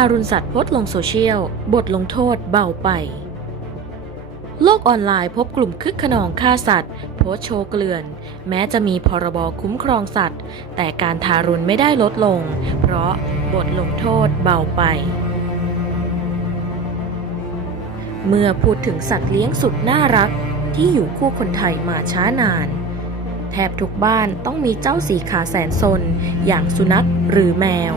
ารุณสัตว์โพสต์ลงโซเชียล บทลงโทษเบาไป โลกออนไลน์พบกลุ่มคึกขนองฆ่าสัตว์ โพสต์โชว์เกลื่อน แม้จะมีพรบคุ้มครองสัตว์ แต่การทารุณไม่ได้ลดลง เพราะบทลงโทษเบาไป เมื่อพูดถึงสัตว์เลี้ยงสุดน่ารักที่อยู่คู่คนไทยมาช้านาน แทบทุกบ้านต้องมีเจ้าสีขาแสนสนอย่างสุนัขหรือแมว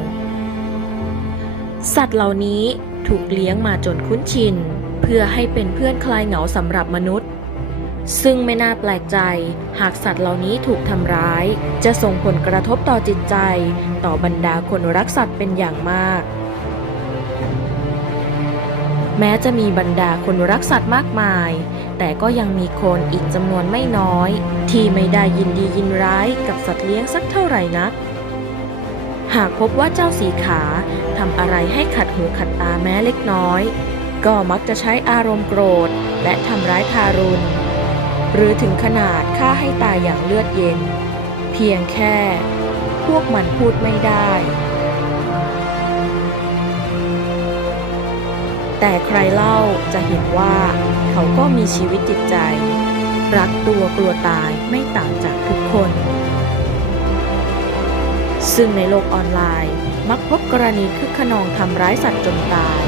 สัตว์เหล่านี้ถูกเลี้ยงมาจนคุ้นชิน เพื่อให้เป็นเพื่อนคลายเหงาสำหรับมนุษย์ ซึ่งไม่น่าแปลกใจ หากสัตว์เหล่านี้ถูกทำร้าย จะส่งผลกระทบต่อจิตใจ ต่อบรรดาคนรักสัตว์เป็นอย่างมาก แม้จะมีบรรดาคนรักสัตว์มากมาย แต่ก็ยังมีคนอีกจำนวนไม่น้อย ที่ไม่ได้ยินดียินร้ายกับสัตว์เลี้ยงสักเท่าไหร่นัก หากพบว่าเจ้าสีขาทำอะไรให้ขัดหูขัดตาแม้เล็กน้อย ก็มักจะใช้อารมณ์โกรธ และทำร้ายทารุณ หรือถึงขนาดฆ่าให้ตายอย่างเลือดเย็น เพียงแค่ พวกมันพูดไม่ได้ แต่ใครเล่าจะเห็นว่า เขาก็มีชีวิตจิตใจ รักตัวกลัวตายไม่ต่างจากทุกคน ซึ่งในโลกออนไลน์ มักพบกรณีคึกขนองทำร้ายสัตว์จนตาย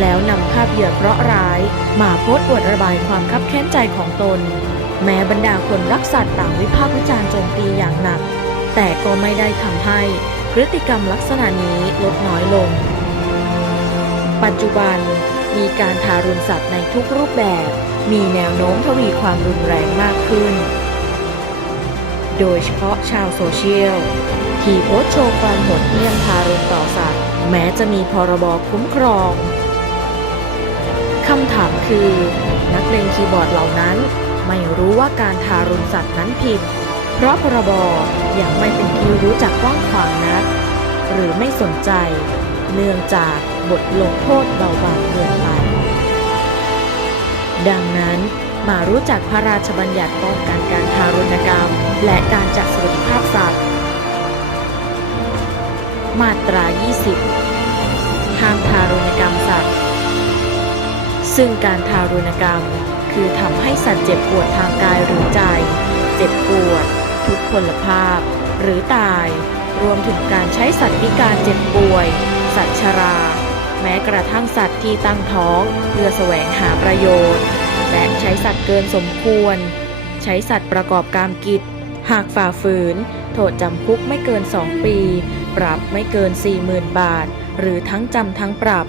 แล้วนำภาพเหยื่อเคราะห์ร้าย มาโพสต์อวดระบายความคับแค้นใจของตน แม้บรรดาคนรักสัตว์ต่างวิพากษ์วิจารณ์โจมตีอย่างหนัก แต่ก็ไม่ได้ทำให้พฤติกรรมลักษณะนี้ลดน้อยลง ปัจจุบันมีการทารุณสัตว์ในทุกรูปแบบ มีแนวโน้มทวีความรุนแรงมากขึ้น โดยเฉพาะชาวโซเชียล ที่โพสโชว์ความโหดเหี้ยมทารุณต่อสัตว์ แม้จะมีพรบคุ้มครอง คำถามคือ นักเล่นคีย์บอร์ดเหล่านั้น ไม่รู้ว่าการทารุณสัตว์นั้นผิด เพราะพรบยังไม่เป็นที่รู้จักกว้างขวางนัก หรือไม่สนใจ เนื่องจากบทลงโทษเบาบางเกินไป ดังนั้นมารู้จักพระราชบัญญัติป้องกันการทารุณกรรม และการจัดสวัสดิภาพสัตว์ มาตรา 20 ห้ามทารุณกรรมสัตว์ ซึ่งการทารุณกรรม คือทำให้สัตว์เจ็บปวดทางกายหรือใจ เจ็บปวด ทุกพลภาพ หรือตาย รวมถึงการใช้สัตว์พิการเจ็บป่วย สัตว์ชรา แม้กระทั่งสัตว์ที่ตั้งท้องเพื่อแสวงหาประโยชน์ และใช้สัตว์เกินสมควร ใช้สัตว์ประกอบกรรกิจ หากฝ่าฝืน โทษจำคุกไม่เกิน 2 ปี ปรับไม่เกิน 40,000 บาท หรือทั้งจำทั้งปรับ